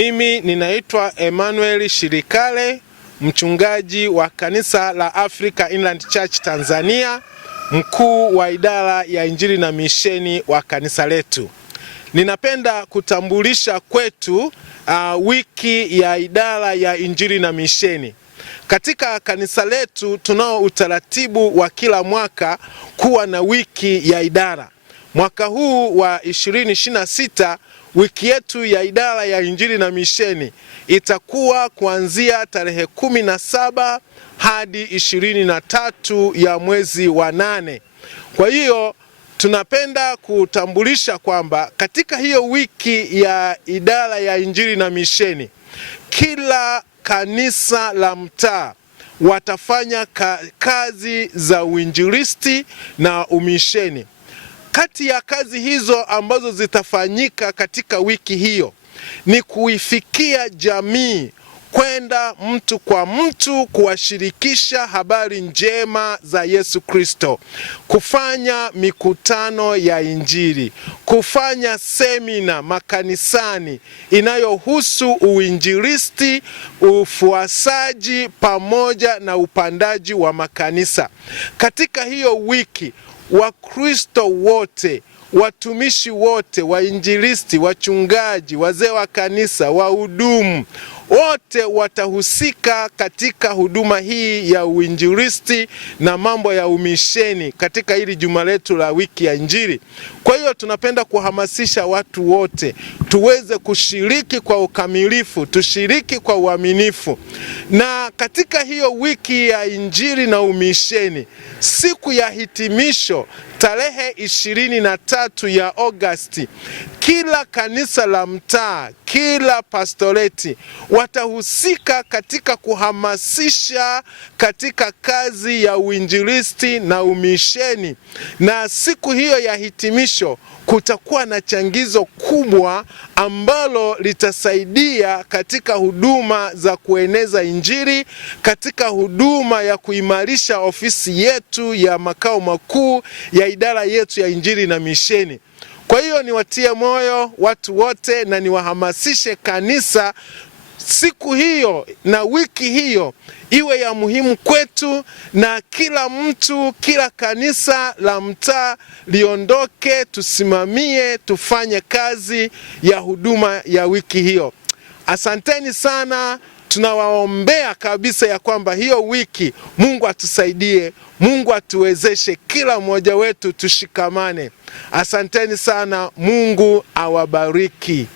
Mimi ninaitwa Emmanuel Shirikale, mchungaji wa kanisa la Africa Inland Church Tanzania, mkuu wa idara ya Injili na misheni wa kanisa letu. Ninapenda kutambulisha kwetu wiki ya idara ya Injili na misheni. Katika kanisa letu tunao utaratibu wa kila mwaka kuwa na wiki ya idara. Mwaka huu wa 2026 wiki yetu ya idara ya Injili na misheni itakuwa kuanzia tarehe 17 hadi 23 ya mwezi wa 8. Kwa hiyo tunapenda kutambulisha kwamba katika hiyo wiki ya idara ya Injili na misheni, kila kanisa la mtaa watafanya kazi za uinjilisti na umisheni. Kati ya kazi hizo ambazo zitafanyika katika wiki hiyo ni kuifikia jamii, kwenda mtu kwa mtu kuwashirikisha habari njema za Yesu Kristo, kufanya mikutano ya Injili, kufanya semina makanisani inayohusu uinjilisti, ufuasaji pamoja na upandaji wa makanisa. Katika hiyo wiki Wakristo wote, watumishi wote, wainjilisti, wachungaji, wazee wa kanisa, wahudumu wote watahusika katika huduma hii ya uinjilisti na mambo ya umisheni katika hili juma letu la wiki ya Injili. Kwa hiyo tunapenda kuhamasisha watu wote tuweze kushiriki kwa ukamilifu, tushiriki kwa uaminifu. Na katika hiyo wiki ya Injili na umisheni, siku ya hitimisho tarehe 23 ya Agosti, kila kanisa la mtaa, kila pastoreti watahusika katika kuhamasisha katika kazi ya uinjilisti na umisheni. Na siku hiyo ya hitimisho kutakuwa na changizo kubwa ambalo litasaidia katika huduma za kueneza Injili, katika huduma ya kuimarisha ofisi yetu ya makao makuu ya idara yetu ya Injili na misheni. Kwa hiyo niwatie moyo watu wote na niwahamasishe kanisa siku hiyo na wiki hiyo iwe ya muhimu kwetu, na kila mtu, kila kanisa la mtaa liondoke, tusimamie, tufanye kazi ya huduma ya wiki hiyo. Asanteni sana. Tunawaombea kabisa ya kwamba hiyo wiki Mungu atusaidie, Mungu atuwezeshe, kila mmoja wetu tushikamane. Asanteni sana, Mungu awabariki.